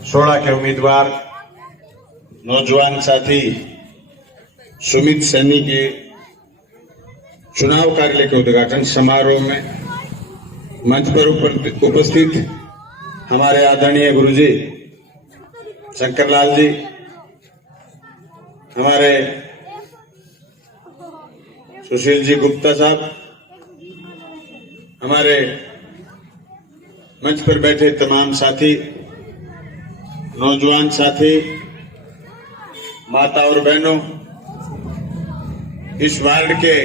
Soda के उम्मीदवार नौजवान साथी सुमित सैनी के चुनाव कार्यालय के उद्घाटन समारोह में मंच पर उपस्थित हमारे आदरणीय गुरुजी शंकरलाल जी, हमारे सुशील जी गुप्ता साहब, हमारे मंच पर बैठे तमाम साथी, नौजवान साथी, माता और बहनों, इस वार्ड के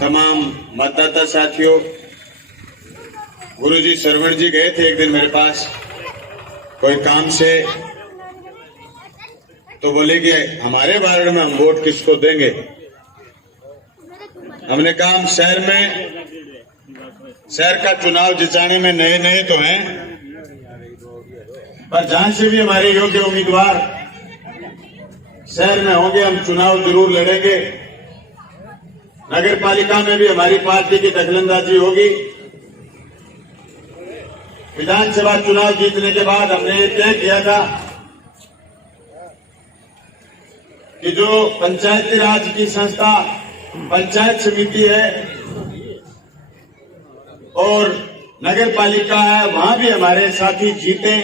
तमाम मतदाता साथियों, गुरुजी सरवण जी गए थे एक दिन मेरे पास कोई काम से, तो बोले कि हमारे वार्ड में हम वोट किसको देंगे। हमने कहा हम शहर का चुनाव जिताने में नए नए तो हैं, पर जहां से भी हमारे योग्य उम्मीदवार शहर में होंगे हम चुनाव जरूर लड़ेंगे। नगर पालिका में भी हमारी पार्टी की दखलंदाजी होगी। विधानसभा चुनाव जीतने के बाद हमने ये तय किया था कि जो पंचायती राज की संस्था पंचायत समिति है और नगर पालिका है, वहां भी हमारे साथी जीते,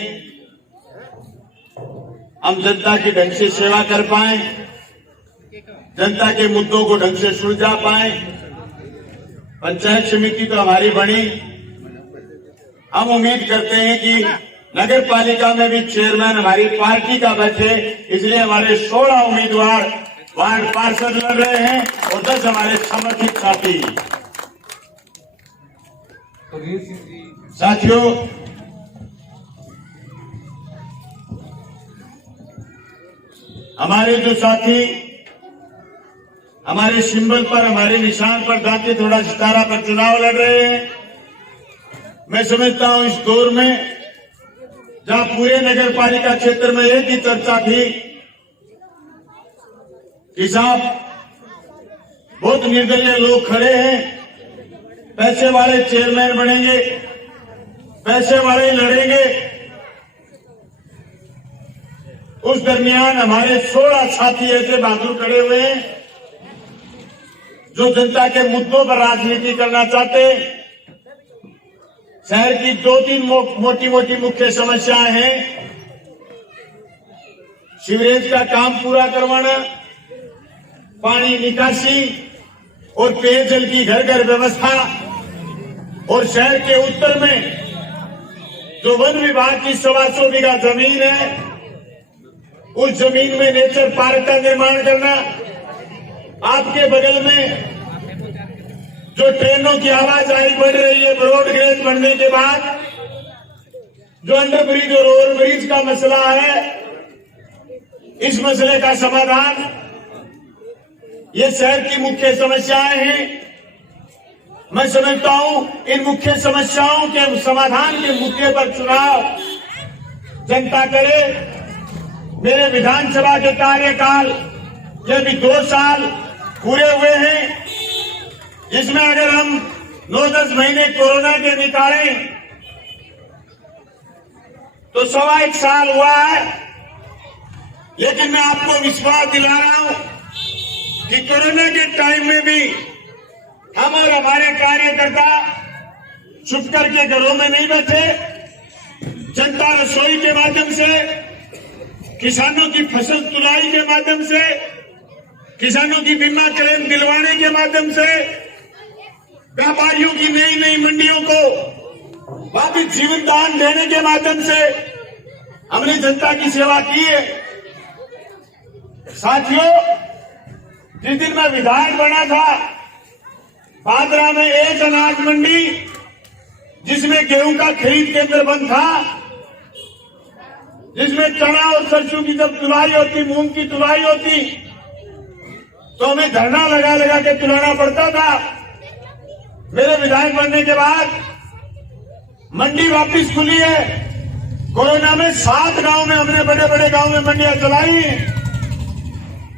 हम जनता की ढंग से सेवा कर पाए, जनता के मुद्दों को ढंग से सुलझा पाए। पंचायत समिति तो हमारी बनी, हम उम्मीद करते हैं कि नगर पालिका में भी चेयरमैन हमारी पार्टी का बैठे, इसलिए हमारे 16 उम्मीदवार वार्ड पार्षद लड़ रहे हैं और 10 हमारे समर्थित साथी। साथियों, हमारे जो साथी हमारे सिंबल पर, हमारे निशान पर दांती थोड़ा सितारा पर चुनाव लड़ रहे हैं, मैं समझता हूं इस दौर में जहां पूरे नगर पालिका क्षेत्र में एक ही चर्चा थी कि साहब बहुत निर्दलीय लोग खड़े हैं, पैसे वाले चेयरमैन बनेंगे, पैसे वाले लड़ेंगे। उस दरमियान हमारे 16 साथी ऐसे बहादुर खड़े हुए हैं जो जनता के मुद्दों पर राजनीति करना चाहते हैं। शहर की 2-3 मोटी मोटी मुख्य समस्याएं हैं, सीवरेज का काम पूरा करवाना, पानी निकासी और पेयजल की घर घर व्यवस्था, और शहर के उत्तर में जो वन विभाग की 125 बीघा जमीन है, उस जमीन में नेचर पार्क का निर्माण करना। आपके बगल में जो ट्रेनों की आवाजाही बढ़ रही है, ब्रॉड गेज बनने के बाद जो अंडर ब्रिज और ओवर ब्रिज का मसला है, इस मसले का समाधान, ये शहर की मुख्य समस्याएं हैं। मैं समझता हूं इन मुख्य समस्याओं के समाधान के मुद्दे पर चुनाव जनता करे। मेरे विधानसभा के कार्यकाल के भी 2 साल पूरे हुए हैं, जिसमें अगर हम 9-10 महीने कोरोना के निकालें तो 1.25 साल हुआ है। लेकिन मैं आपको विश्वास दिला रहा हूं कि कोरोना के टाइम में भी हम और हमारे कार्यकर्ता छुप करके घरों में नहीं बैठे। जनता रसोई के माध्यम से, किसानों की फसल तुलाई के माध्यम से, किसानों की बीमा क्लेम दिलवाने के माध्यम से, व्यापारियों की नई नई मंडियों को वापिस जीवन दान देने के माध्यम से हमने जनता की सेवा की है। साथियों, जिस दिन मैं विधायक बना था, पादरा में एक अनाज मंडी जिसमें गेहूं का खरीद केंद्र बंद था, जिसमें चना और सरसों की जब तुलाई होती, मूंग की तुलाई होती, तो हमें धरना लगा लगा के तुलाना पड़ता था। मेरे विधायक बनने के बाद मंडी वापस खुली है। कोरोना में 7 गांव में हमने बड़े बड़े गांव में मंडियां चलाई।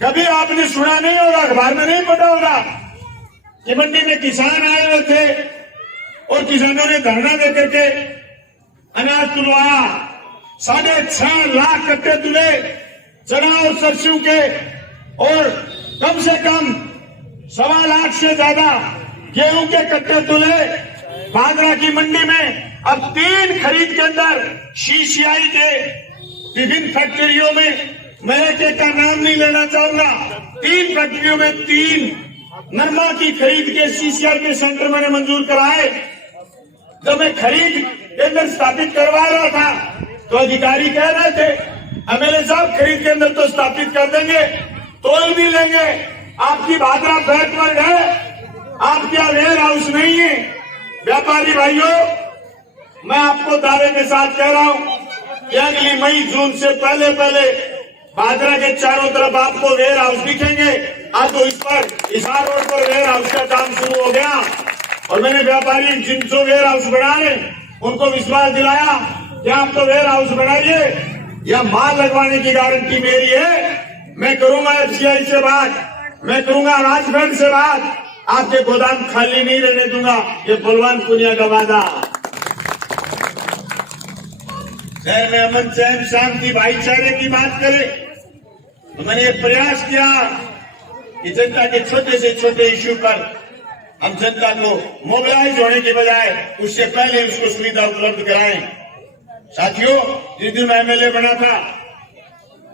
कभी आपने सुना नहीं होगा, अखबार में नहीं पढ़ा होगा कि मंडी में किसान आए हुए थे और किसानों ने धरना देकर के अनाज अनाज तुलवाया, 6.5 लाख कट्टे तुले चना और सरसों के, और कम से कम 1.25 लाख से ज्यादा गेहूं के कट्टे तुले भादरा की मंडी में। अब 3 खरीद के अंदर CCI के विभिन्न फैक्ट्रियों में, मैं एक का नाम नहीं लेना चाहूंगा, 3 फैक्ट्रियों में 3 नरमा की खरीद के CCI के सेंटर मैंने मंजूर कराए। जब मैं खरीद केंद्र स्थापित करवा रहा था तो अधिकारी कह रहे थे MLA साहब खरीद केंद्र तो स्थापित कर देंगे, तोल भी लेंगे, आपकी भादरा बैकवर्ड है, आपके यहाँ वेयर हाउस नहीं है। व्यापारी भाइयों, मैं आपको दावे के साथ कह रहा हूं कि अगली मई जून से पहले भादरा के चारों तरफ आपको वेयर हाउस दिखेंगे। आज तो इस हिसार रोड पर वेयर हाउस का काम शुरू हो गया, और मैंने व्यापारी जिनको वेयर हाउस बनाए उनको विश्वास दिलाया कि आप तो वेयर हाउस बनाइए, या माल लगवाने की गारंटी मेरी है। मैं करूंगा FCI से बात, मैं करूंगा राजफेड से बात, आपके गोदाम खाली नहीं रहने दूंगा। ये बलवान पुनिया का वादा। शहर में अमन चैन शांति भाईचारे की बात करें तो मैंने ये प्रयास किया कि जनता के छोटे से छोटे इश्यू पर हम जनता को मोबिलाइज होने के बजाय उससे पहले उसको सुविधा उपलब्ध कराएं। साथियों, जिस दिन मैं MLA बना था,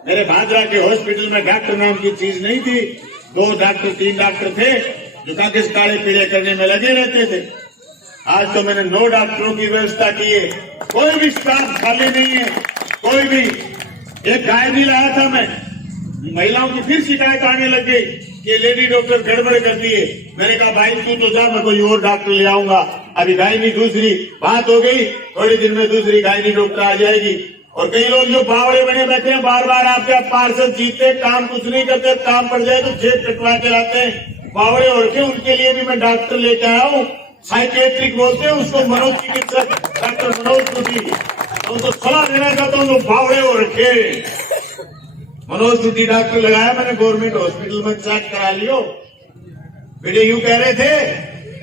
मेरे भादरा के हॉस्पिटल में डॉक्टर नाम की चीज नहीं थी। 2 डॉक्टर 3 डॉक्टर थे जो कागज काले पीले करने में लगे रहते थे। आज तो मैंने 9 डॉक्टरों की व्यवस्था की है, कोई भी स्टाफ खाली नहीं है, कोई भी। एक गाय भी लाया था मैं, महिलाओं की फिर शिकायत आने लग गई कि लेडी डॉक्टर गड़बड़ करती है। मैंने कहा भाई तू तो जा, मैं कोई और डॉक्टर ले आऊंगा। अभी गायनी दूसरी बात हो गई, थोड़े दिन में दूसरी गायनी डॉक्टर आ जाएगी। और कई लोग जो बावड़े बने बैठे हैं, बार बार आपके पार्षद जीतते, काम कुछ नहीं करते, काम पड़ जाए तो जेब कटवा के लाते हैं, बावड़े और के। उनके लिए भी मैं डॉक्टर लेके आया हूँ, साइकेट्रिक बोलते हैं उसको, मनोचिकित्सक डॉक्टर मनोज त्रुटी। उनको सलाह देना चाहता हूँ, तो बावड़े और रखे मनोज त्रुटी डॉक्टर लगाया मैंने गवर्नमेंट हॉस्पिटल में, चेक करा लियो। बेटे यूं कह रहे थे,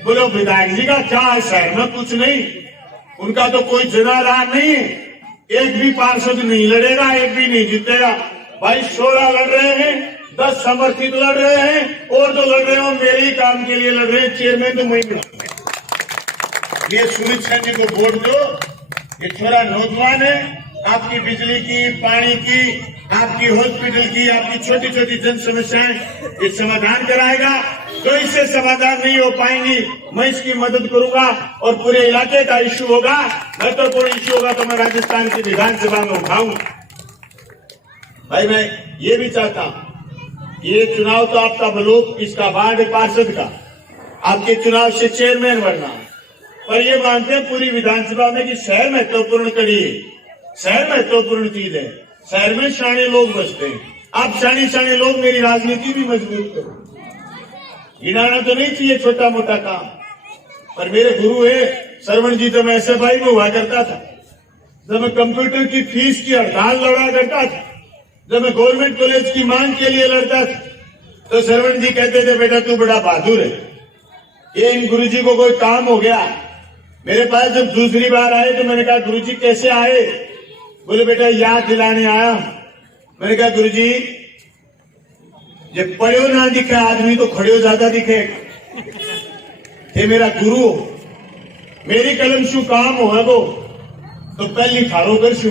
बोलो विधायक जी का क्या है, शहर में कुछ नहीं, उनका तो कोई जनाधार नहीं है, एक भी पार्षद नहीं लड़ेगा, एक भी नहीं जीतेगा। भाई 16 लड़ रहे हैं, 10 समर्थित लड़ रहे हैं, और जो लड़ रहे हो मेरे ही काम के लिए लड़ रहे हैं। चेयरमैन तो मैं ये सूरज खान जी को वोट दो, ये छोरा नौजवान है, आपकी बिजली की, पानी की, आपकी हॉस्पिटल की, आपकी छोटी छोटी जन समस्याएं ये समाधान कराएगा। तो इससे समाधान नहीं हो पाएंगी, मैं इसकी मदद करूंगा, और पूरे इलाके का इश्यू होगा, महत्वपूर्ण इश्यू होगा तो मैं राजस्थान की विधानसभा में उठाऊं। भाई मैं ये भी चाहता हूं, ये चुनाव तो आपका बलूक इसका वार्ड पार्षद का, आपके चुनाव से चेयरमैन बनना, पर ये मानते हैं पूरी विधानसभा में कि शहर महत्वपूर्ण कड़ी है, शहर महत्वपूर्ण चीज है, शहर में शाणे लोग बसते हैं। आप शाणे लोग मेरी राजनीति भी मजबूत करो। गिनाना तो नहीं चाहिए छोटा मोटा काम, पर मेरे गुरु है सरवण जी, तो मैं SFI में हुआ करता था, जब मैं कंप्यूटर की फीस की हड़ताल लड़ा करता था, जब मैं गवर्नमेंट कॉलेज की मांग के लिए लड़ता था, तो सरवण जी कहते थे बेटा तू बड़ा बहादुर है। ये इन गुरु जी को कोई काम हो गया, मेरे पास जब दूसरी बार आए तो मैंने कहा गुरु जी कैसे आए, बोले बेटा याद दिलाने आया। मैंने कहा गुरु जी जब पढ़ो ना दिखे आदमी तो खड़े ज्यादा दिखे, ये मेरा गुरु, मेरी कलम शू काम हो गो तो पहली थारो कर शू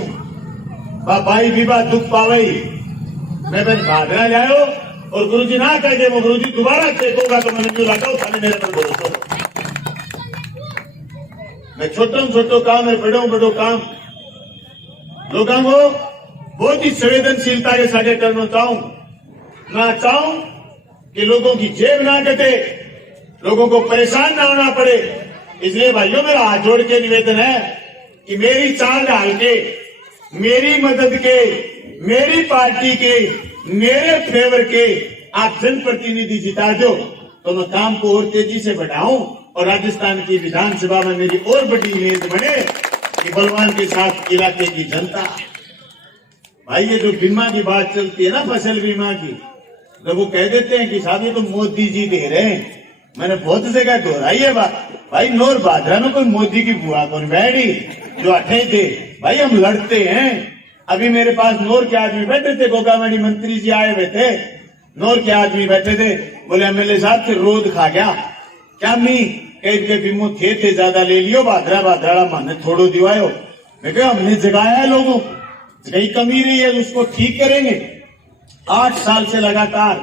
भाई विवाह दुख पावे। मैं भादरा जाओ और गुरु जी ना कह दे, वो गुरु जी दोबारा चेक होगा तो मैंने क्यों लगा थाने मेरे पर भरोसा। मैं छोटो काम है, बड़ो काम लोगों को बहुत ही संवेदनशीलता के साथ करना चाहूं कि लोगों की जेब ना कटे, लोगों को परेशान ना होना पड़े। इसलिए भाइयों मेरा हाथ जोड़ के निवेदन है कि मेरी चाल डाल के, मेरी मदद के, मेरी पार्टी के, मेरे फेवर के आप जनप्रतिनिधि जिता दो तो मैं काम को और तेजी से बढ़ाऊं और राजस्थान की विधानसभा में मेरी और बड़ी इमेज बने कि बलवान के साथ इलाके की जनता। भाई ये जो बीमा की बात चलती है ना, फसल बीमा की, तो वो कह देते हैं कि साहब ये तो मोदी जी दे रहे हैं। मैंने बहुत जगह दोहराई है बात, भाई नोर भादरा में कोई मोदी की बुआ कौन बैठी जो अठे थे, भाई हम लड़ते हैं। अभी मेरे पास नौर के आदमी बैठे थे, गोगावाड़ी मंत्री जी आए हुए थे, नौर के आदमी बैठे थे, बोले एमएलए साहब से रोद खा गया क्या मी कह के बीमो थे ज्यादा ले लियो, बादरा बादरा माने थोड़ो दिवायो। मैं कहा हमने जगाया है लोगों, कहीं कमी रही है उसको ठीक करेंगे। 8 साल से लगातार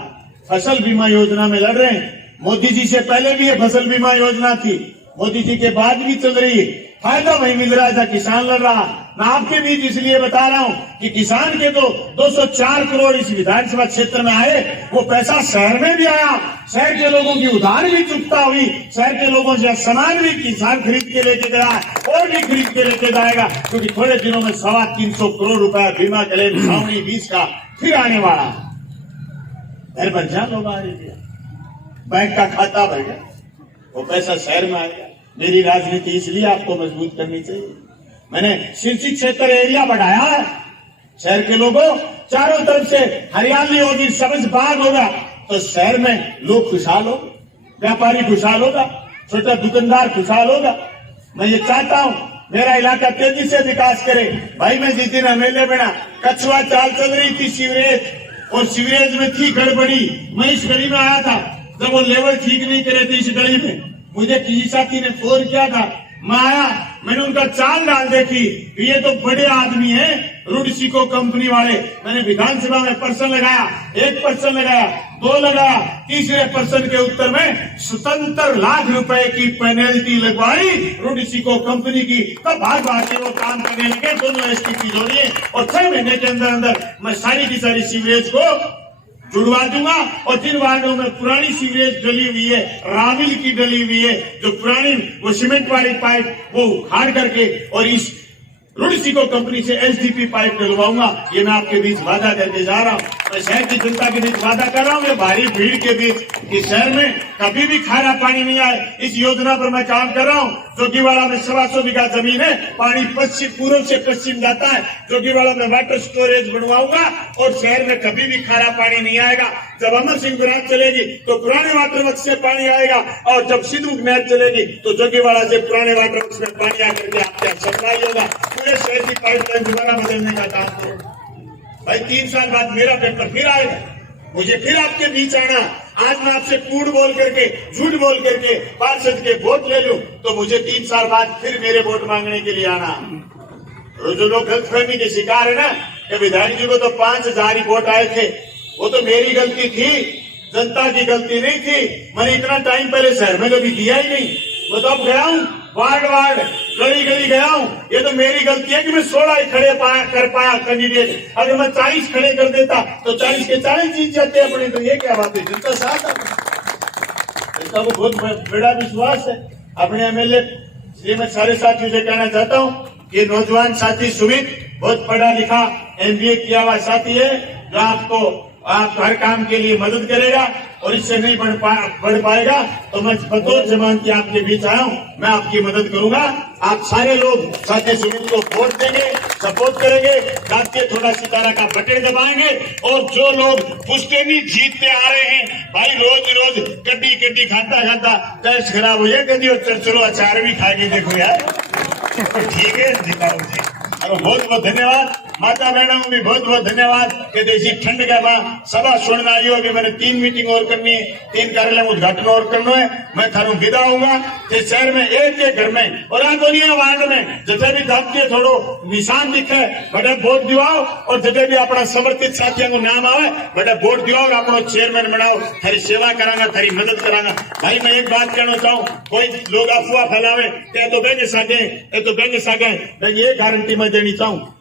फसल बीमा योजना में लड़ रहे हैं। मोदी जी से पहले भी ये फसल बीमा योजना थी, मोदी जी के बाद भी चल रही है। फायदा वही मिल रहा था, किसान लड़ रहा। मैं आपके बीच इसलिए बता रहा हूं कि किसान के तो 204 करोड़ इस विधानसभा क्षेत्र में आए, वो पैसा शहर में भी आया, शहर के लोगों की उधार भी चुकता हुई, शहर के लोगों से सामान भी किसान खरीद के लेके गया और भी खरीद के लेके जाएगा, क्योंकि थोड़े दिनों में 325 करोड़ रुपया बीमा क्लेम छावनी 20 का फिर आने वाला। घर पर जहां लोग आ रहे थे, बैंक का खाता भर गया, वो पैसा शहर में आएगा। मेरी राजनीति इसलिए आपको मजबूत करनी चाहिए। मैंने सिंचित क्षेत्र एरिया बढ़ाया है, शहर के लोगों चारों तरफ से हरियाली होगी, सबज बाग होगा, तो शहर में लोग खुशहाल होंगे, व्यापारी खुशहाल होगा, छोटा दुकानदार खुशहाल होगा। मैं ये चाहता हूं मेरा इलाका तेजी से विकास करे। भाई मैं जिस दिन एमएलए बना, कछुआ चाल चल रही थी सीवरेज, और सीवरेज में थी गड़बड़ी। मैं इस गली में आया था जब वो लेवल ठीक नहीं करे थे इस गली में, मुझे किसी साथी ने फोन किया था, मैं आया, मैंने उनका चाल डाल देखी, ये तो बड़े आदमी हैं रुडसिको कंपनी वाले। मैंने विधानसभा में पर्सन लगाया, 1% लगाया, 2 लगाया, तीसरे पर्सन के उत्तर में 77 लाख रुपए की पेनल्टी लगवाई रुडसिको कंपनी की। तब भाग के वो काम करने लगे, दोनों एसटीपी जोड़िए, और 6 महीने के अंदर अंदर मैं सारी की सारी सीवरेज को जुड़वा दूंगा। और जिन वार्डों में पुरानी सीवरेज डली हुई है, राविल की डली हुई है, जो पुरानी वो सीमेंट वाली पाइप वो उखाड़ करके और इस रुडसिको कंपनी से एसडीपी पाइप डलवाऊंगा। ये मैं आपके बीच वादा करके जा रहा हूँ। मैं शहर की जनता के बीच वादा कर रहा हूँ, ये भारी भीड़ के बीच कि शहर में कभी भी खारा पानी नहीं आए, इस योजना पर मैं काम कर रहा हूँ। जोगीवाड़ा में 125 बीघा जमीन है, पानी पूर्व से पश्चिम जाता है। जोगीवाड़ा में वाटर स्टोरेज बनवाऊंगा और शहर में कभी भी खारा पानी नहीं आएगा। जब अमर सिंह ब्रांच चलेगी तो पुराने वाटर वर्क से पानी आएगा, और जब सिद्धू नहर चलेगी तो जोगीवाड़ा से पुराने वाटर वर्क में पानी आकर के आपके सप्लाई होगा। पूरे शहर की पाइपलाइन दोबारा बदलने का काम करो। भाई 3 साल बाद मेरा पेपर फिर आएगा, मुझे फिर आपके बीच आना। आज मैं आपसे कूड़ बोल करके, झूठ बोल करके पार्षद के वोट ले लूं, तो मुझे 3 साल बाद फिर मेरे वोट मांगने के लिए आना। जो लोग गलतफहमी के शिकार है ना, कि विधायक जी को तो 5000 ही वोट आए थे, वो तो मेरी गलती थी, जनता की गलती नहीं थी। मैंने इतना टाइम पहले शहर में कभी दिया ही नहीं। मैं तो अब गया हूँ, वार्ड वार्ड गली गली गया हूँ। ये तो मेरी गलती है कि मैं 16 ही खड़े कर पाया कैंडिडेट। अगर मैं 40 खड़े कर देता तो 40 के 40 जीत जाते अपने। तो ये क्या बात है, जनता साथ जनता को बहुत बड़ा विश्वास है अपने एमएलए। इसलिए मैं सारे साथियों से कहना चाहता हूँ कि नौजवान साथी सुमित बहुत पढ़ा लिखा एमबीए किया हुआ साथी है, जो आपको हर काम के लिए मदद करेगा, और इससे नहीं बढ़ पाएगा तो मैं बतौर जमानती आपके बीच आया हूँ, मैं आपकी मदद करूंगा। आप सारे लोग साथी सुमित को वोट देंगे, सपोर्ट करेंगे, जातीय थोड़ा सितारा का बटन दबाएंगे। और जो लोग पुश्तैनी जीतते आ रहे हैं, भाई रोज रोज कड्डी खाता खाता टेस्ट खराब हो जाए, कभी चलो अचार भी खा के देखो यार, ठीक है दिखाओ जी। और बहुत बहुत धन्यवाद माता बहनों को भी बहुत बहुत धन्यवाद कि देसी ठंड के बाद सभा सुनना आई हो। मैंने 3 मीटिंग और करनी है, 3 कार्यालय उद्घाटन और करना है। मैं थारू विदा होऊंगा इस शहर में एक घर में और आंदोलिया वार्ड में जैसे भी जातीय थोड़ो निशान दिखे बड़े वोट दिवाओ, और जब भी अपना समर्थित साथियों को नाम आवे बड़े वोट दिवाओ और अपना चेयरमैन बनाओ। थारी सेवा करांगा, थारी मदद करांगा। भाई मैं एक बात कहना चाहूँ, कोई लोग अफवाह फैलावे तो बैंक सागे, ये गारंटी मैं देनी चाहूँ